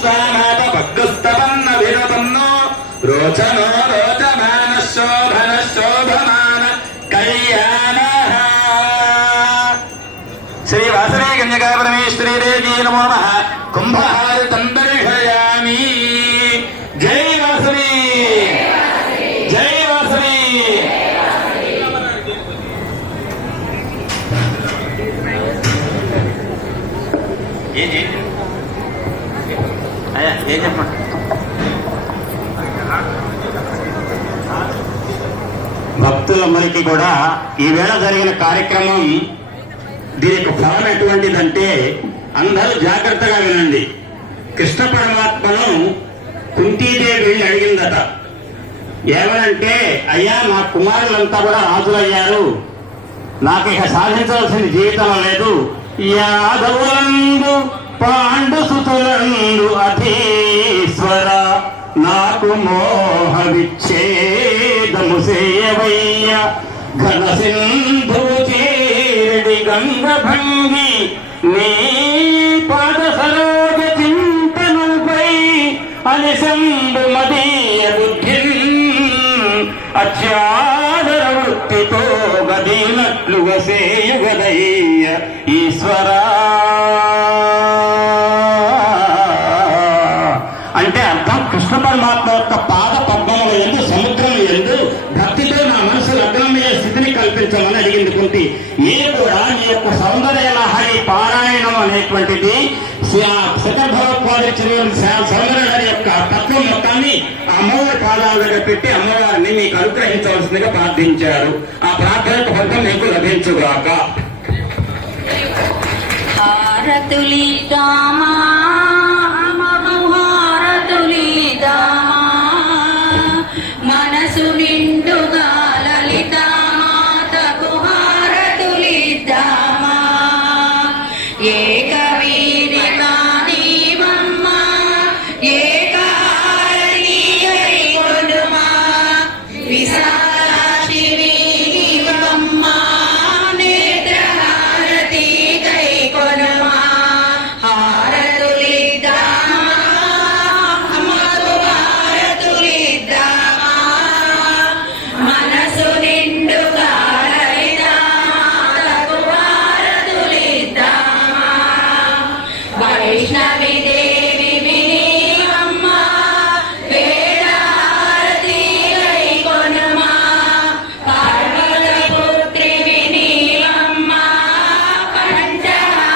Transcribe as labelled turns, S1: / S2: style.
S1: స్వానాప భగ్గుస్తవన్న విరపన్నో రోచనో రోచమాన శోభన శోభమాన కళ్యాణ. శ్రీ వాసనే కన్యకా పరమేశ్వరీదేవి నమో నమ. కుంభహారి తందర్శయామి జై వాసవి. జై వాసవి. ఏం ఏం చెప్పండి భక్తులందరికీ కూడా ఈవేళ జరిగిన కార్యక్రమం దీనికి ఫలం ఎటువంటిదంటే అందరూ జాగ్రత్తగా వినండి. కృష్ణ పరమాత్మను కుంతీదేవి వెళ్ళి అడిగిందట. ఏమనంటే అయ్యా నా కుమారులంతా కూడా రాజులయ్యారు నాకు ఇక సాధించవలసిన జీవితం లేదు. యాదవులందు పాండు సుతులందు నాకు మోహ విచ్ఛేదము సేవయ్య. ఘన సింధు చేరడి గంగ భంగి నీ పాద సరోజ చింతనుపై అనిశంబు మదీయ బుద్ధి. అత్యాదర వృత్తితో గదీనట్లుగా సేయుగదయ్య ఈశ్వరా. కృష్ణ పరమాత్మ యొక్క పాద పద్మముల ఎందు సముద్రం ఎందు భక్తితో నా మనసు లగ్నమయ్యే స్థితిని కల్పించమని అడిగింది కుంతి. మీరు కూడా మీ యొక్క సౌందర్య లహరి పారాయణం అనేటువంటిది సౌందర్యహరి యొక్క తత్వం మొత్తాన్ని అమ్మవారి పాదాల దగ్గర పెట్టి అమ్మవారిని మీకు అనుగ్రహించవలసిందిగా ప్రార్థించారు. ఆ ప్రార్థన యొక్క ఫలితం మీకు లభించుగాక.
S2: హారతులిద్దామా అమ్మకు మనసు నిండుగా